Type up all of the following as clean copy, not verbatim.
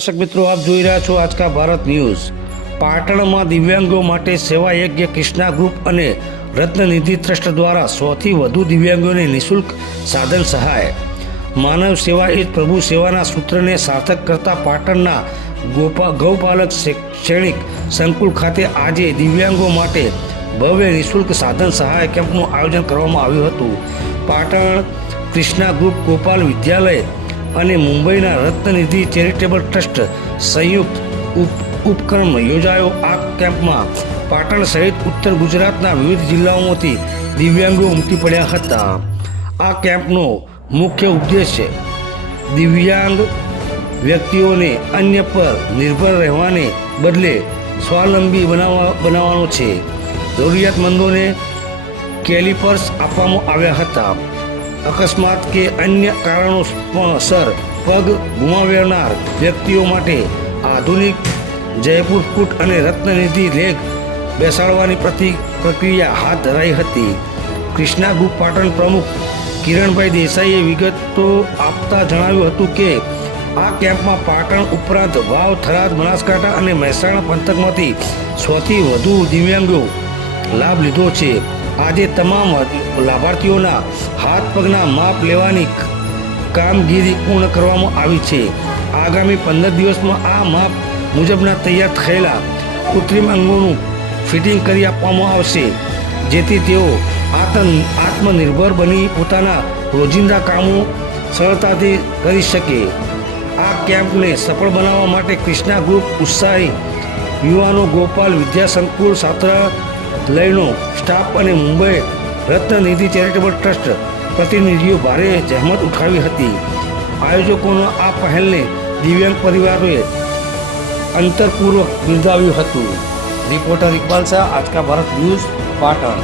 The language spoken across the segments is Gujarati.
દર્શક મિત્રો, આપ જોઈ રહ્યા છો આજકા ભારત ન્યૂઝ। પાટણમાં દિવ્યાંગો માટે સેવા યજ્ઞ કૃષ્ણા ગ્રુપ અને રત્નનિધિ ટ્રસ્ટ દ્વારા 100થી વધુ દિવ્યાંગોને નિઃશુલ્ક સાધન સહાય। માનવ સેવા એ જ પ્રભુ સેવાના સૂત્રને સાર્થક કરતા પાટણના ગૌપાલક શૈક્ષણિક સંકુલ ખાતે આજે દિવ્યાંગો માટે ભવ્ય નિઃશુલ્ક સાધન સહાય કેમ્પનું આયોજન કરવામાં આવ્યું હતું। પાટણ કૃષ્ણા ગ્રુપ ગોપાલ વિદ્યાલય અને મુંબઈના રત્નનિધિ ચેરિટેબલ ટ્રસ્ટ સંયુક્ત ઉપક્રમ યોજાયો। આ કેમ્પમાં પાટણ સહિત ઉત્તર ગુજરાતના વિવિધ જિલ્લાઓમાંથી દિવ્યાંગો ઉમટી પડ્યા હતા। આ કેમ્પનો મુખ્ય ઉદ્દેશ્ય દિવ્યાંગ વ્યક્તિઓને અન્ય પર નિર્ભર રહેવાને બદલે સ્વાવલંબી બનાવવાનો છે। જરૂરિયાતમંદોને કેલિપર્સ આપવામાં આવ્યા હતા। અકસ્માત કે અન્ય કારણોસર પગ ગુમાવનાર વ્યક્તિઓ માટે આધુનિક જયપુર ફૂટ અને રત્નનિધિ લેગ બેસાડવાની પ્રક્રિયા હાથ ધરાઈ હતી। કૃષ્ણા ગ્રુપ પાટણ પ્રમુખ કિરણભાઈ દેસાઈએ વિગતો આપતા જણાવ્યું હતું કે આ કેમ્પમાં પાટણ ઉપરાંત વાવ, થરાદ, બનાસકાંઠા અને મહેસાણા પંથકમાંથી 100થી વધુ દિવ્યાંગો લાભ લીધો છે। આજે તમામ લાભાર્થીઓના હાથ પગના માપ લેવાની કામગીરી પૂર્ણ કરવામાં આવી છે। આગામી 15 દિવસમાં આ માપ મુજબના તૈયાર થયેલા કૃત્રિમ અંગોનું ફિટિંગ કરી આપવામાં આવશે, જેથી તેઓ આત્મનિર્ભર બની પોતાના રોજિંદા કામો સરળતાથી કરી શકે। આ કેમ્પને સફળ બનાવવા માટે કૃષ્ણા ગ્રુપ ઉત્સાહી યુવાનો, ગોપાલ વિદ્યા સંકુલ છાત્રાલયનો સ્ટાફ અને મુંબઈ રત્નનિધિ ચેરિટેબલ ટ્રસ્ટ પ્રતિનિધિઓ ભારે જહેમત ઉઠાવી હતી। આયોજકોના આ પહેલને દિવ્યાંગ પરિવારોએ અંતરપૂર્વક બિરદાવ્યું હતું। Reporter Iqbal Shah, Aajka Bharat news, Patan.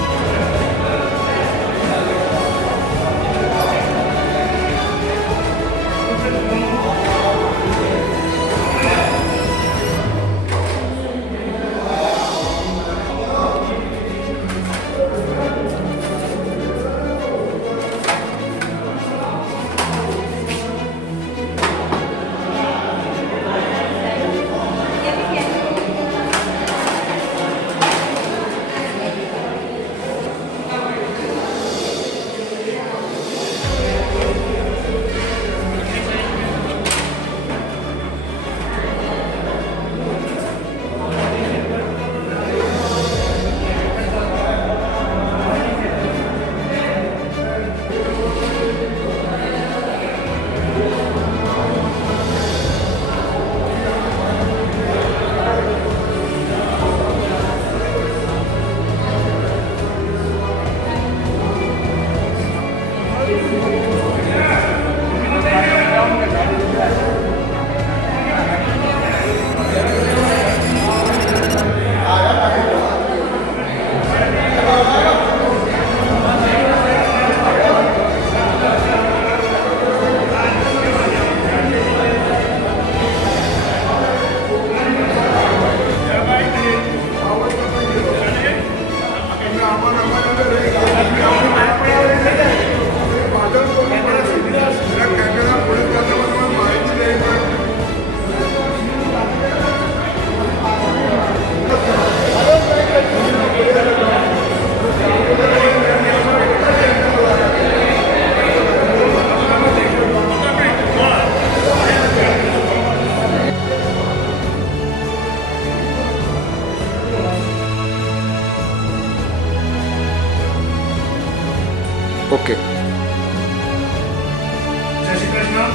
Okay, જય શ્રી કૃષ્ણ।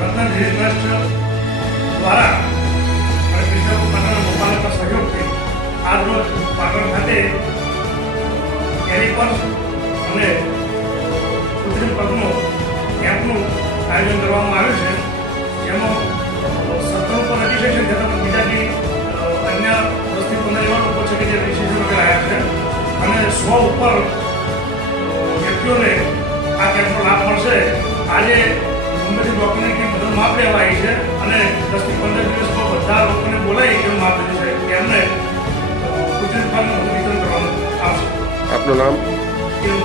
રત્નનિધિ ટ્રસ્ટ દ્વારા અને કૃષ્ણ પાટણ ગોપાલકના સહયોગથી આજરોજ પાટણ ખાતે કેલિપર્સ અને કૃત્રિમ પગનું કેમ્પનું આયોજન કરવામાં આવ્યું છે, જેમાં 17 પર રજીસ્ટ્રેશન થતાં બીજા બી અન્ય 10થી 15 એવા લોકો છે કે જે રજીસ્ટ્રેશન વગેરે આવ્યા છે અને 100 ઉપર વ્યક્તિઓને આ કેમ્પનો લાભ મળશે। આજે મુંબઈથી ડોક્યુમેન્ટની બધું માપ લેવા આવી છે અને 10થી 15 દિવસમાં બધા લોકોને બોલાવી એનું માપ લીધું છે કે એમને કૃત્રિમ પગનું વિતરણ કરવામાં આવશે। આપનું નામ? એવું